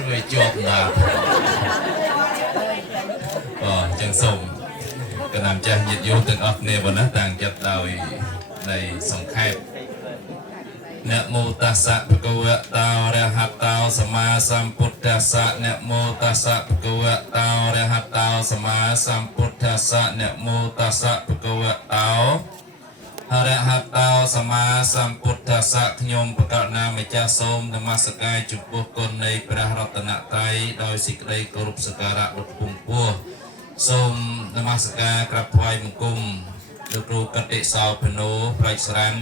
ด้วยจบมาก็จังสมก็นำจะยึดโยงถึงออกในวันนั้นต่างจัดเราในสงแคบนะโมตัสสะภะคะวะโตอะระหะโตสัมมาสัมพุทธัสสะนะโมตัสสะภะคะวะโตอะระหะโตสัมมาสัมพุทธัสสะนะโมตัสสะภะคะวะโตอะระหะโตสัมมาสัมพุทธัสสะខ្ញុំប្រកាសណាម្ចាស់សូមនមស្ការចំពោះគុណនៃព្រះរតនត្រ័យដោយសេចក្តីគោរពសក្ការៈដ៏ខ្ពង់ខ្ពស់សូមនមស្ការក្រាបថ្វាយបង្គំលោកគ្រូកតិសោភណូប្រាជ្ញស្រាន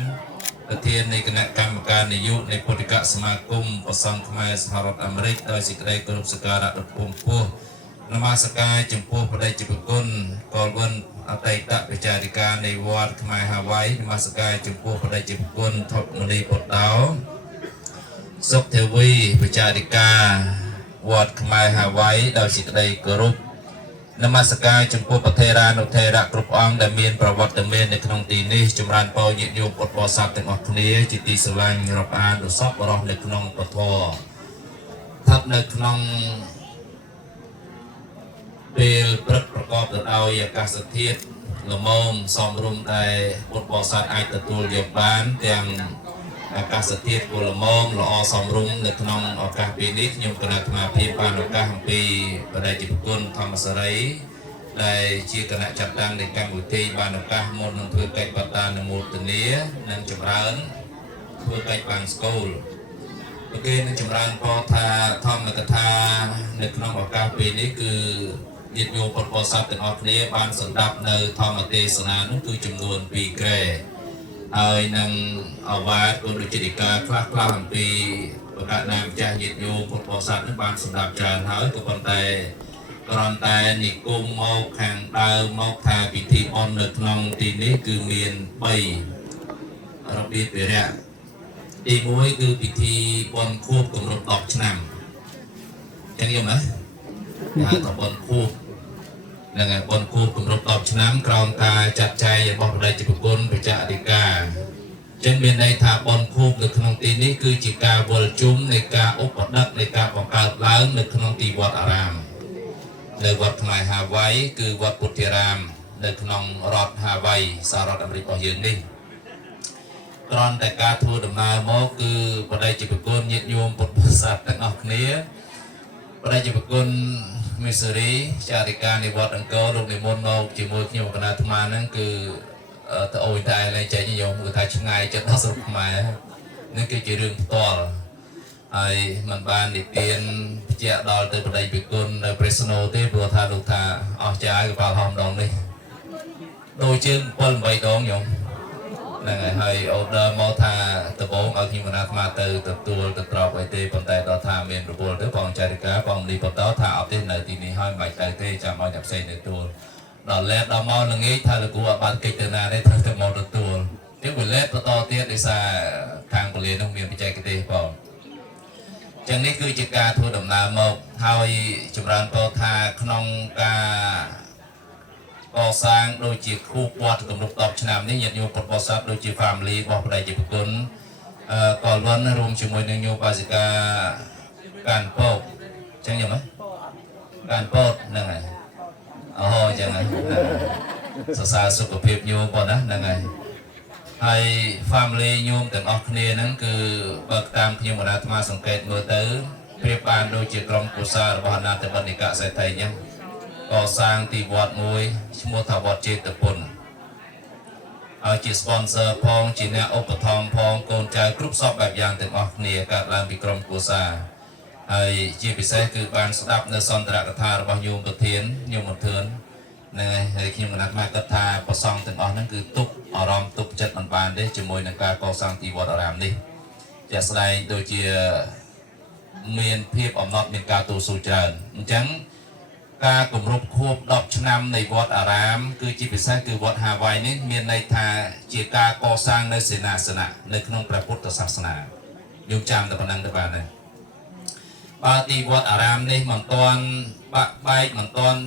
ប្រធាននៃគណៈកម្មការនយោបាយនៃពុទ្ធិកសមាគមប្រសង់ខ្មែរសហរដ្ឋអាមេរិកដោយសេចក្តីគោរពសក្ការៈដ៏ខ្ពង់ខ្ពស់នមស្ការចំពោះបដិជប្រគុណកលវិនអតីតបច្ចារិកានៃវត្តខ្មែរហាវ៉ៃនមស្ការចំពោះបដិជប្រគុណធម្មនីពុទ្ធោសុខទេវីបច្ចារិកាវត្តខ្មែរហាវ៉ៃដោយសេចក្តីគោរពនមស្ការចំពោះប្រធេរានុធេរៈគ្រប់អង្គដែលមានប្រវត្តិមាននៅក្នុងទីនេះចម្រើនពរញាតិញោមពុទ្ធបរិស័ទទាំងអស់គ្នាជាទីស្រឡាញ់រាប់អានដ៏សប្បុរសនៅក្នុងពធស្ថិតនៅក្នុងពេលព្រឹកប្រកបទៅដោយអាកាសធាតុល្មមសមរម្យដែលពុទ្ធបរិស័ទអាចទទួលយកបានទាំងអាកាសធាតុពលល្មមល្អសមរម្យនៅក្នុងឱកាសពេលនេះខ្ញុំគណៈអាត្មាភាពបានឱកាសអំពីបដិជប្រគុណធម្មសេរីដែលជាគណៈចាត់តាំងនៃកម្មវិធីបានឱកាសមុននឹងធ្វើកិច្ចបត្តានុមោទនានិងចម្រើនធ្វើកិច្ចបង្ស្កូលគេនឹងចម្រើនពរថាធម្មកថានៅក្នុងឱកាសពេលនេះគឺញាតិញោមពុទ្ធបរិស័ទទាំងអស់គ្នាបានសម្ដាប់នៅធម្មទេសនានោះគឺចំនួន2ក្រែហើយនឹងអវាទក៏ដូចជាដីកាខ្លះអំពីប្រកាសណាម្ចាស់ញាតិញោមពុទ្ធបរិស័ទនឹងបានសម្ដាប់ច្រើនហើយក៏ប៉ុន្តែគ្រាន់តែនិគមមកខាងដើមមកថាពិធីអននៅក្នុងទីនេះគឺមាន3របៀបវិរៈទី1គឺពិធីបន់ខួបគម្រប់10ឆ្នាំចឹងយល់ไหมហៅថាបន់ខួបនឹងឯបន់ខួបគម្រប់10ឆ្នាំក្រោមការចាត់ចែងរបស់បដិជប្រគុណបច្ចារិកាចឹងមានន័យថាបន់ខួបនៅក្នុងទីនេះគឺជាការវល់ជុំនៃការឧបដិតនៃការបង្កើតឡើងនៅក្នុងទីវត្តអារាមនៅវត្តខ្មែរហាវ៉ៃគឺវត្តពុទ្ធិរាមនៅក្នុងរដ្ឋហាវ៉ៃសហរដ្ឋអាមេរិករបស់យើងនេះគ្រាន់តែការធ្វើដំណើរមកគឺបដិជប្រគុណញាតិញោមពុទ្ធបរិស័ទទាំងអស់គ្នាបដិជប្រគុណមេសេរីចារិកានិវត្តអង្គរលោកនិមន្តមកជាមួយខ្ញុំគណៈអាត្មាហ្នឹងគឺទៅអូយតែលែងចែកញោមគឺថាឆ្ងាយចិត្តដល់ស្រុកខ្មែរនេះគឺជារឿងផ្ទាល់ហើយมันបាននិទានបញ្ជាក់ដល់ទៅបដិប្រគុណនៅព្រះស្នូទេព្រោះថាលោកថាអស់ចាយកប៉ាល់ហំដងនេះដូចជា7 8ដងញោមហ្នឹងហើយអូដឺមកថាដំបងឲ្យខ្ញុំគណៈអាត្មាទៅទទួលទៅត្រប់អីទេប៉ុន្តែដល់ថាមានរវល់ទៅបងចារិកាបងលីបតថាអត់ទេនៅទីនេះហើយមិនបាច់ទៅទេចាំឲ្យអ្នកផ្សេងទៅទទួលដល់លេតដល់មកល្ងាចថាលោកគ្រូអត់បានកិច្ចទៅណាទេត្រូវតែមកទទួលចឹងវាលេតបន្តទៀតដោយសារខាងពលាននោះមានបច្ចេកទេសបងចឹងនេះគឺជាការធ្វើដំណើរមកហើយចម្រើនពរថាក្នុងការកសាងដូចជាគូវត្តគម្រប់10ឆ្នាំនេះញាតិញោមពុទ្ធបរិស័ទដូចជា family របស់បដិជប្រគុណកលវិនរួមជាមួយនឹងញោមបាសិកាកានពោកអញ្ចឹងយល់ไหมកានពោតហ្នឹងហើយអូអញ្ចឹងហើយសរសើរសុខភាពញោមប៉ុណ្ណាហ្នឹងហើយហើយ family ញោមទាំងអស់គ្នាហ្នឹងគឺបើតាមខ្ញុំគណៈអាត្មាសង្កេតមើលទៅប្រៀបបានដូចជាក្រុមគ្រួសាររបស់អនាថបណ្ឌិកសេដ្ឋីអញ្ចឹងកសាងទីវត្តមួយឈ្មោះថាវត្តចេតពុនហើយជា sponsor ផងជាអ្នកឧបត្ថម្ភផងកូនចៅគ្រប់សពបែបយ៉ាងទាំងអស់គ្នាកើតឡើងពីក្រុមគ្រួសារហើយជាពិសេសគឺបានស្ដាប់នៅសន្ទរកថារបស់ញោមប្រធានញោមមន្ទឿនហ្នឹងហើយខ្ញុំគណៈអាត្មាគិតថាប្រសង់ទាំងអស់ហ្នឹងគឺទុកអារម្មណ៍ទុកចិត្តមិនបានទេជាមួយនឹងការកសាងទីវត្តអារាមនេះជាក់ស្ដែងដូចជាមានភាពអំណត់មានការទូស៊ូច្រើនអញ្ចឹងការគម្រប់ខួប10ឆ្នាំនៃវត្តអារាមគឺជាពិសេសគឺវត្តហាវ៉ៃនេះមានន័យថាជាការកសាងនៅសេនាសនៈនៅក្នុងព្រះពុទ្ធសាសនាយើងចាំតែប៉ុណ្ណឹងទៅបានទេបើទីវត្តអារាមនេះមិនទាន់បាក់បែកមិនទាន់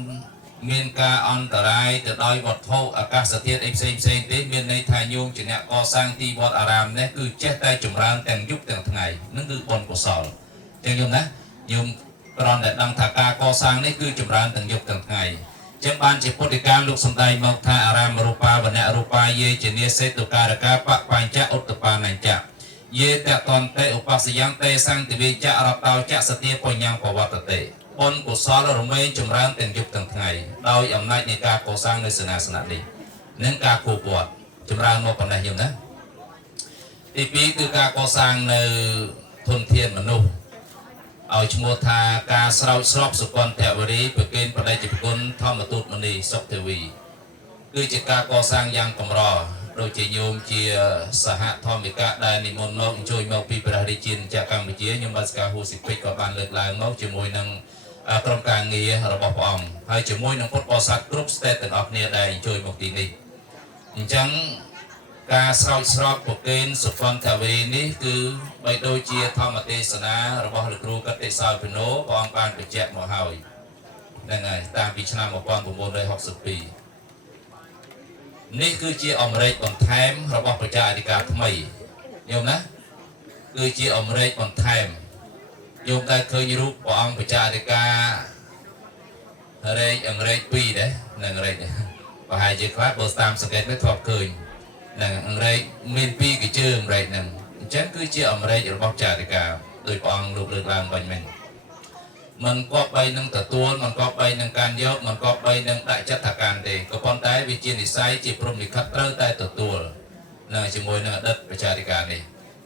មានការអន្តរាយទៅដោយវត្ថុអាកាសធាតុអីផ្សេងទេមានន័យថាញោមជាអ្នកកសាងទីវត្តអារាមនេះគឺចេះតែចម្រើនទាំងយប់ទាំងថ្ងៃនឹងគឺបុណ្យកុសលចឹងញោមណាញោម ក្រនដែលដឹងថាការកសាងនេះគឺចម្រើនទាំងយប់ទាំងថ្ងៃចឹងបានជាពុទ្ធិកាលោកសំដែងមកថាអារាមរូបាវណៈរូបាយេជានិសេតុការកាបបញ្ចៈឧត្តបានញ្ចៈយេតតន្តេឧបសយ៉ាងតេសង្តិវិចៈរតោចៈសទាបញ្ញាបវត្តតេបុណ្យកុសលរមែងចម្រើនទាំងយប់ទាំងថ្ងៃដោយអំណាចនៃការកសាងនៅសេនាសនៈនេះនិងការគូព័ទ្ធចម្រើនមកប៉ុណ្ណេះយល់ណាទី2គឺការកសាងនៅធនធានមនុស្សឲ្យឈ្មោះថាការស្រោចស្រពសុគន្ធវរីប្រគេនបដិជគុណធម្មទូតមនីសុខទេវីគឺជាការកសាងយ៉ាងកម្រដូចជាញោមជាសហធម្មិកៈដែលនិមន្តមកអញ្ជើញមកពីព្រះរាជាណាចក្រកម្ពុជាខ្ញុំបាទស្ការហួស៊ីពេជ្រក៏បានលើកឡើងមកជាមួយនឹងក្រុមការងាររបស់ព្រះអង្គហើយជាមួយនឹងពុទ្ធបរិស័ទគ្រប់ស្តេតទាំងអស់គ្នាដែលអញ្ជើញមកទីនេះអញ្ចឹងការស្រោចស្រពប្រគេនសុគន្ធវេនេះគឺបីដូចជាធម្មទេសនារបស់លោកគ្រូកតិសោភិណូព្រះអង្គបានបញ្ជាក់មកហើយហ្នឹងហើយតាំងពីឆ្នាំ1962នេះគឺជាអមរេចបន្ថែមរបស់ប្រជាអធិការថ្មីយល់ណាគឺជាអមរេចបន្ថែមយោមតែឃើញរូបព្រះអង្គប្រជាអធិការរែកអង្រែក2ដែរនឹងរែកប្រហែលជាខ្លះបើតាមសង្កេតនេះធ្លាប់ឃើញនឹងអង្រែកមាន2កញ្ជើងអង្រែកហ្នឹងអញ្ចឹងគឺជាអមរេចរបស់ចារិកាដោយព្រះអង្គលោកលើកឡើងវិញមិនគប្បីនឹងទទួលមិនគប្បីនឹងការយកមិនគប្បីនឹងដាក់ចិត្តថាការទេក៏ប៉ុន្តែវាជានិស័យជាព្រមលិខិតត្រូវតែទទួលនៅជាមួយនឹងអតីតប្រជាអធិការនេះអ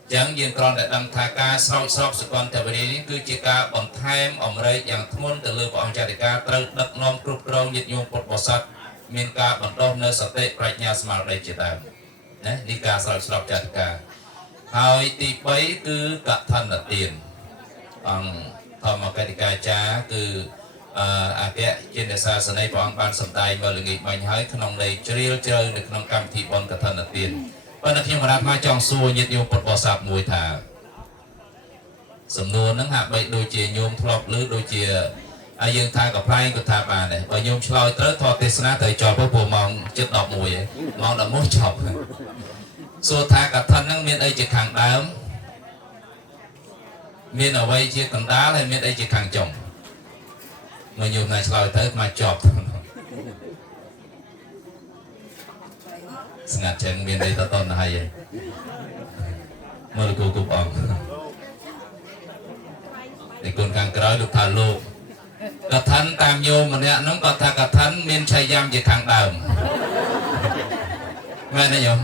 ញ្ចឹងយើងគ្រាន់តែដឹងថាការស្រោចស្រពសុគន្ធវរីនេះគឺជាការបន្ថែមអមរេចយ៉ាងធ្ងន់ទៅលើព្រះអង្គចារិកាត្រូវដឹកនាំគ្រប់គ្រងញាតិញោមពុទ្ធបរិស័ទមានការបណ្ដុះនៅសតិប្រាជ្ញាស្មារតីជាដើមណានេះការស្រោចស្រពចារិកាហើយទី3គឺកឋិនទានអង្គធម្មកតិកាចារគឺអគ្គជាអ្នកសាសនាព្រះអង្គបានសម្ដែងមកល្ងាចបាញ់ហើយក្នុងន័យជ្រាលជ្រៅនៅក្នុងកម្មវិធីបុណ្យកឋិនទានប៉ុន្តែខ្ញុំអាត្មាចង់សួរញាតិញោមពុទ្ធបរិស័ទមួយថាសំណួរហ្នឹងហាក់បីដូចជាញោមធ្លាប់ឮដូចជាហើយយើងថាក៏ផ្លែងក៏ថាបានដែរបើញោមឆ្លើយត្រូវធម៌ទេសនាត្រូវចប់ព្រោះម៉ោង7:11ហើយម៉ោង11ចប់សួរថាកឋិនហ្នឹងមានអីជាខាងដើមមានអ្វីជាកណ្ដាលហើយមានអីជាខាងចុងមកញោមណាឆ្លើយទៅមកចប់ស្ងាត់ចឹងមានអីតតនហើយមើលគូគ្រប់អង្គតែគុណខាងក្រោយលោកថាលោកកឋិនតាមញោមម្នាក់ហ្នឹងគាត់ថាកឋិនមានឆៃយ៉ាំជាខាងដើមមែនទេញោម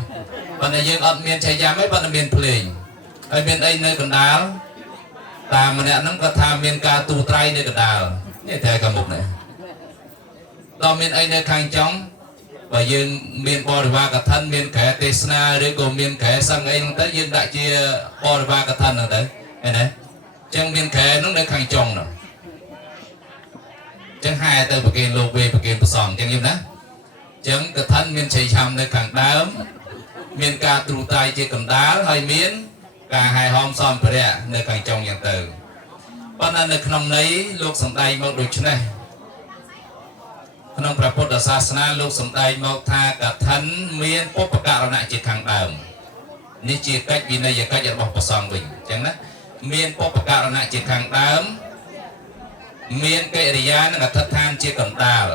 ប៉ុន្តែយើងអត់មានឆៃយ៉ាំទេប៉ុន្តែមានភ្លេងហើយមានអីនៅកណ្ដាលតាមម្នាក់ហ្នឹងគាត់ថាមានការទូត្រៃនៅកណ្ដាលនេះតែកមុខនេះដល់មានអីនៅខាងចុងបើយើងមានបរិវារកឋិនមានក្រែទេសនាឬក៏មានក្រែសង្ឃអីហ្នឹងទៅយើងដាក់ជាបរិវារកឋិនហ្នឹងទៅឃើញទេអញ្ចឹងមានក្រែហ្នឹងនៅខាងចុងហ្នឹងអញ្ចឹងហែទៅប្រគេនលោកវេប្រគេនប្រសងអញ្ចឹងយល់ណាអញ្ចឹងកឋិនមានជ័យឆាំនៅខាងដើមមានការទ្រូត្រៃជាកណ្ដាលហើយមានការហែហោមសំភារៈនៅខាងចុងយ៉ាងទៅប៉ុន្តែនៅក្នុងន័យលោកសម្ដែងមកដូចនេះក្នុងព្រះពុទ្ធសាសនាលោកសម្ដែងមកថាកឋិនមានពុព្វករណៈជាខាងដើមនេះជាកិច្ចវិន័យកិច្ចរបស់ព្រះសង្ឃវិញអញ្ចឹងណាមានពុព្វករណៈជាខាងដើមមានកិរិយានិងអធិដ្ឋានជាកណ្ដាល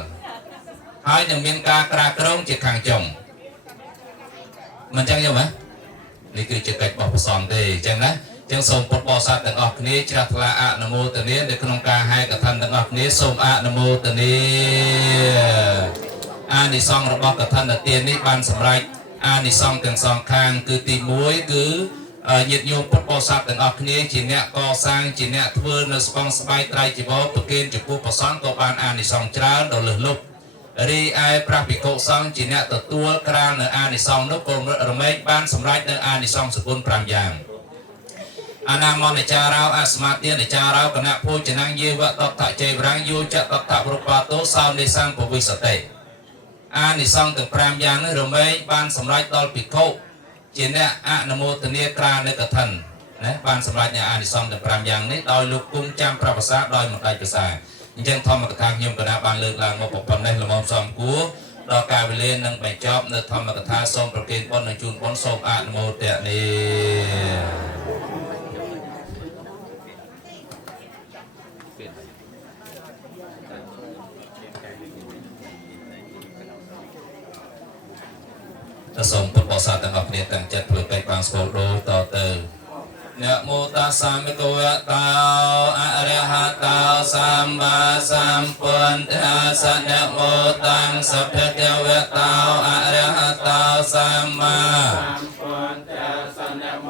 ហើយនឹងមានការក្រាក្រងជាខាងចុងមិនអញ្ចឹងយល់ទេនេះគឺជាកិច្ចរបស់ព្រះសង្ឃទេអញ្ចឹងណាអញ្ចឹងសូមពុទ្ធបរិស័ទទាំងអស់គ្នាជ្រះថ្លាអនុមោទនានៅក្នុងការហែកឋិនទាំងអស់គ្នាសូមអនុមោទនាអានិសង្ឃរបស់កឋិនទាននេះបានសម្រេចអានិសង្ឃទាំងសងខាងគឺទី1គឺញាតិញោមពុទ្ធបរិស័ទទាំងអស់គ្នាជាអ្នកកសាងជាអ្នកធ្វើនៅស្បង់ស្បែកត្រៃជីវរប្រគេនចំពោះព្រះសង្ឃក៏បានអានិសង្ឃច្រើនដល់លើសលប់រីឯព្រះភិក្ខុសង្ឃជាអ្នកទទួលក្រាលនៅអានិសង្ឃនោះក៏រមែងបានសម្រេចនៅអានិសង្ឃសគុណ5យ៉ាងអនាមនចារោអស្មាទានចារោគណៈភោជនញ្ញេវតតជេវរញ្ញយោចតតវរុបាតោសោនិសង្ឃពវិសតិអានិសង្ឃទាំង5យ៉ាងនេះរមែងបានសម្រេចដល់ភិក្ខុជាអ្នកអនុមោទនាក្រាលនៅកឋិនណាបានសម្រេចនៅអានិសង្ឃទាំង5យ៉ាងនេះដោយលោកគង់ចាំប្រវត្តិសាស្ត្រដោយមិនដាច់ភាសាអញ្ចឹងធម្មកថាខ្ញុំគណៈបានលើកឡើងមកប៉ុណ្ណេះល្មមសំគួរដល់ការវេលានឹងបញ្ចប់នៅធម្មកថាសូមប្រគេនបុណ្យនិងជូនបុណ្យសូមអនុមោទនា จะส่งพุทธบริษัทต่างๆต่างจัดเพื่อไปฟังสวดโดต่อเติมนะโมตัสสะภะคะวะโตอะระหะโตสัมมาสัมพุทธัสสะนะโมตัสสะภะคะวะโตอะระหะโตสัมมาสัมพุทธัสสะนะโม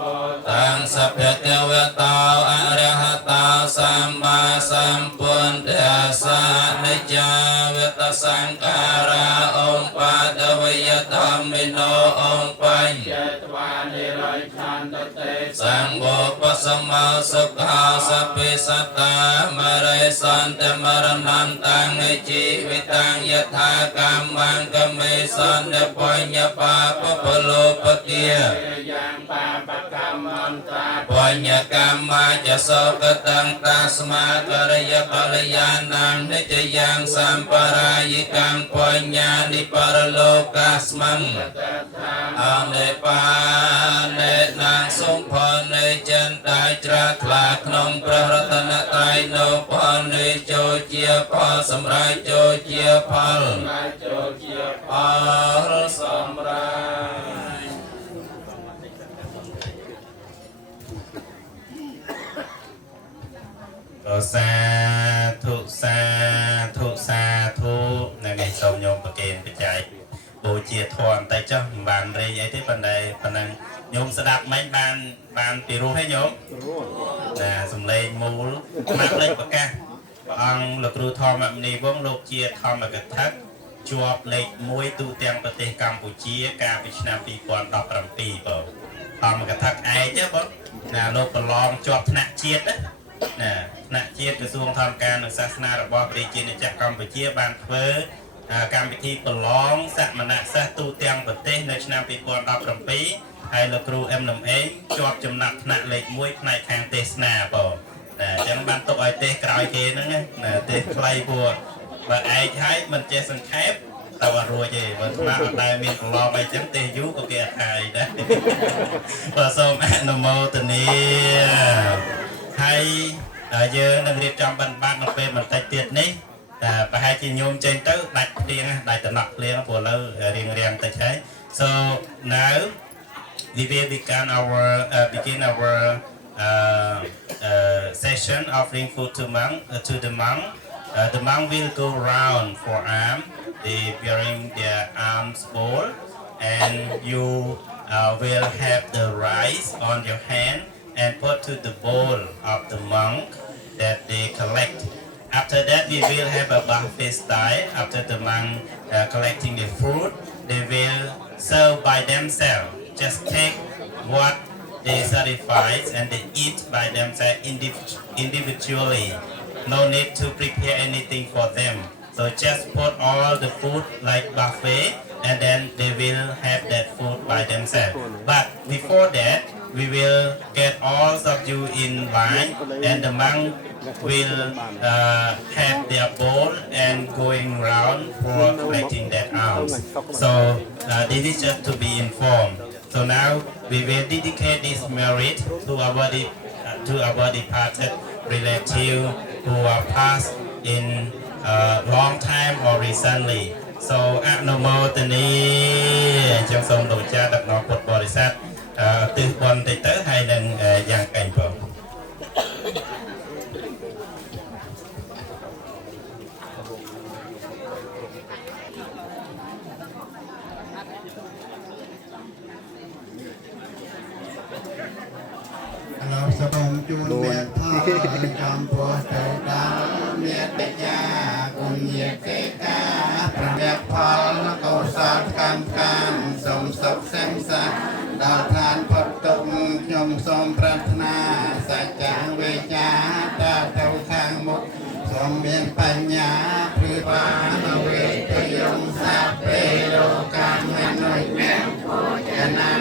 ตัสสะภะคะวะโตอะระหะโตสัมมาสัมพุทธัสสะนิจจาเวตสังขาราองค์ปัตวิยธรรมิโนองค์ปัญจตวานิโรธชันตเตสังโฆปัสสมาสุขาสัพพิสัตตามะเรสันตมรณันตังในชีวิตังยถากรรมังกเมสันเดปัญญาปาปะปโลปเกียยังปาปกรรมันตาปัญญกรรมาจะโสกตังตัสมากรยปัลยานังนิจยังสัมปรายิกังปัญญานิปรโลกัสมังอังเนปาเนนางสงพรในจันตายตราคลาขนมพระรัตนตรัยโนพรในโจเจียพอสำไรโจเจียพอลโจเจียพอลสำไรก็สาธุสาธุสาธุในไงสมโยมประเกณฑ์ปัจจัยบูเจียทอนแต่เจ้าบานเรียที่ปันใดปันนังโยมสดับไม่บานปีรู้ให้โยมนะสมเลงมูลมากเลยปะแกอังหลักรูทอมแบบนี้วงโลกเจียทอมแบบทักจวบเล็กมวยตูเตียงประเทศกัมพูชีการพิชนาปีก่อน10 ปีเปล่าทอมแบบทักไอเจ้าบ่นะโลกประลองจวบธนาเจียนะนะธนาเจียกระทรวงทำการศาสนาระบอบปฏิจินจากกัมพูชีบานเฟ้อการพิธีประลองสัมมณะสัตูเตียงประเทศในนาปีก่อน10 ปีให้หลักรูเอ็มนำเองจวบจำนักธนาเล็กมวยในทางเทศนาเปล่าจังบันตกไอเตะกลายเกนั่นไงเตะไกลบัวว่าไอใช้มันเจสันแคบแต่ว่ารัวเจมันมาได้มีรอไปจังเตยุก็เกียร์ไทยได้ผสมแอนโมตัวนี้ให้เยอะนักเรียนจำบันบ้านนักเป็นมันไตเตียดนี้ไปให้จีนโยมเจนเตอร์ดัดเรียงดัดตะหนักเรียงพวกเราเรียงแต่ใช้ so now we will begin our session offering food to the monk. The monk will go round for arm. They bearing their arms bowl, and you will have the rice on your hand and put to the bowl of the monk that they collect. After that, we will have a buffet style. After the monk collecting the food, they will serve by themselves. Just take what they satisfied and they eat by themselves individually. No need to prepare anything for them. So just put all the food like buffet and then they will have that food by themselves. But before that, we will get all of you in line and the monk will have their bowl and going round for collecting that alms. So this is just to be informed. So now we will dedicate this merit to our departed relative who are passed in long time or recently. So อนุโมทนีจงทรงโดดจ้าดักน้องพุทธบริษัทตือบอลติเตอร์ให้ดังอย่างไก่เปิลเราสมงจูนเมียท่าจำพัวเจ้าดาวเมียเตยากุญเยเกกาประเดียพอลโกสอดกำการสมศพเส้นสายดาวทานพดตุงยมสมปรารถนาสัจจังเวจาตาเท่าทางมุกสมเมียนปัญญาพฤบาลเวทยงสัพเพโลกาเมนุยแมวจะนาง